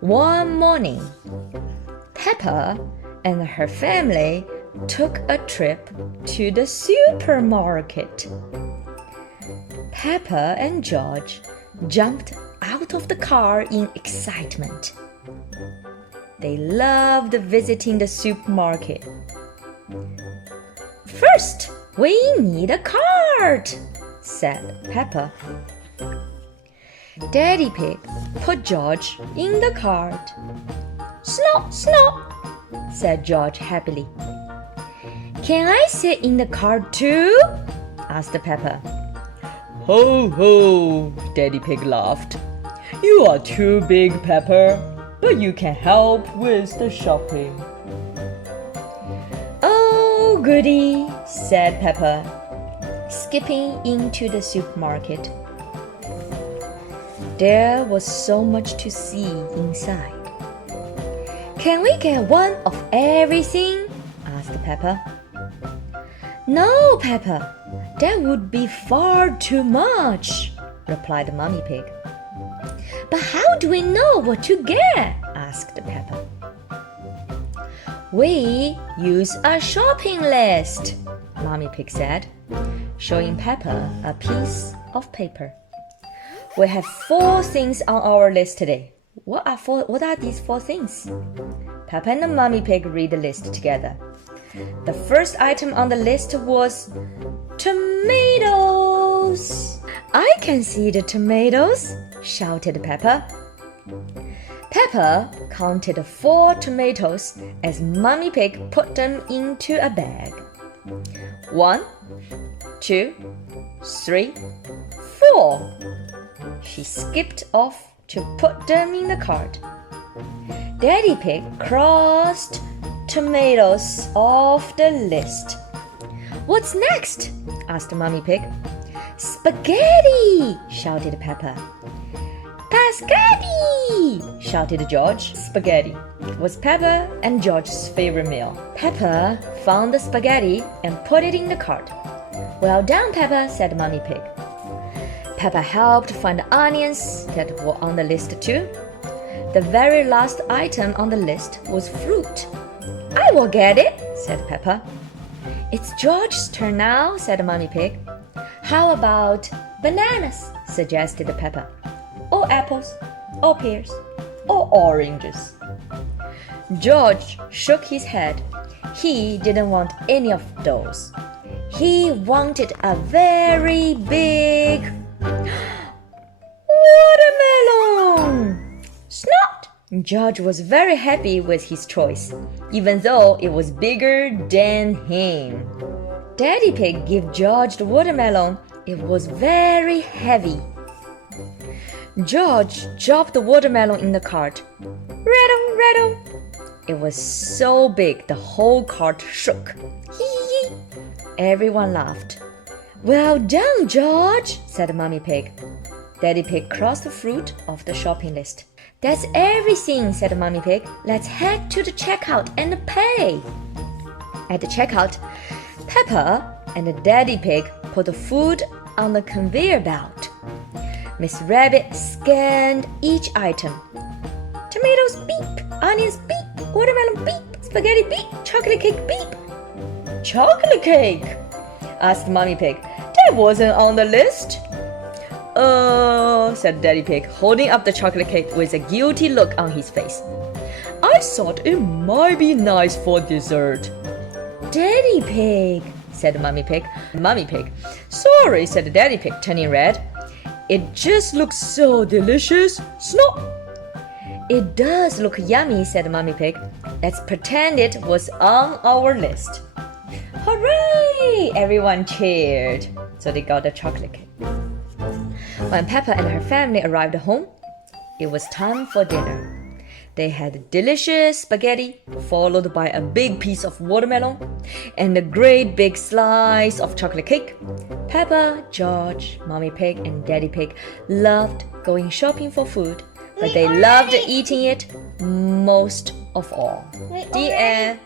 One morning, Peppa and her family took a trip to the supermarket. Peppa and George jumped out of the car in excitement. They loved visiting the supermarket. First, we need a cart, said Peppa. Daddy Pig put George in the cart. Snop, snop, said George happily. Can I sit in the cart too? Asked Peppa. Ho, ho, Daddy Pig laughed. You are too big, Peppa, but you can help with the shopping. Oh, goody, said Peppa, skipping into the supermarket. There was so much to see inside. Can we get one of everything? Asked Peppa. No, Peppa, that would be far too much, replied Mummy Pig. But how do we know what to get? Asked Peppa. We use a shopping list, Mummy Pig said, showing Peppa a piece of paper. We have 4 things on our list today. What are these 4 things? Peppa and the Mummy Pig read the list together. The first item on the list was tomatoes. I can see the tomatoes, shouted Peppa. Peppa counted 4 tomatoes as Mummy Pig put them into a bag. 1, 2, 3, 4. She skipped off to put them in the cart. Daddy Pig crossed tomatoes off the list. What's next? asked Mummy Pig. Spaghetti! shouted Peppa. Pascati! shouted George. Spaghetti was Peppa and George's favorite meal. Peppa found the spaghetti and put it in the cart. Well done, Peppa, said Mummy Pig. Peppa helped find the onions that were on the list too. The very last item on the list was fruit. I will get it, said Peppa. It's George's turn now, said Mummy Pig. How about bananas, suggested Peppa. Or apples, or pears, or oranges. George shook his head. He didn't want any of those. He wanted a very big watermelon! Snot! George was very happy with his choice, even though it was bigger than him. Daddy Pig gave George the watermelon. It was very heavy. George dropped the watermelon in the cart. Rattle, rattle! It was so big the whole cart shook. Hee hee! Everyone laughed. Well done, George, said Mummy Pig. Daddy Pig crossed the fruit off the shopping list. That's everything, said Mummy Pig. Let's head to the checkout and pay. At the checkout, Peppa and Daddy Pig put the food on the conveyor belt. Miss Rabbit scanned each item. Tomatoes beep, onions beep, watermelon beep, spaghetti beep, chocolate cake beep. Chocolate cake? asked Mummy Pig. That wasn't on the list. Said Daddy Pig, holding up the chocolate cake with a guilty look on his face. I thought it might be nice for dessert. Daddy Pig, said Mummy Pig. Mummy Pig. Sorry, said Daddy Pig, turning red. It just looks so delicious. Snop! It does look yummy, said Mummy Pig. Let's pretend it was on our list. Hooray! Everyone cheered. So they got the chocolate cake. When Peppa and her family arrived home, it was time for dinner. They had delicious spaghetti, followed by a big piece of watermelon and a great big slice of chocolate cake. Peppa, George, Mummy Pig, and Daddy Pig loved going shopping for food, but they loved eating it most of all. The end.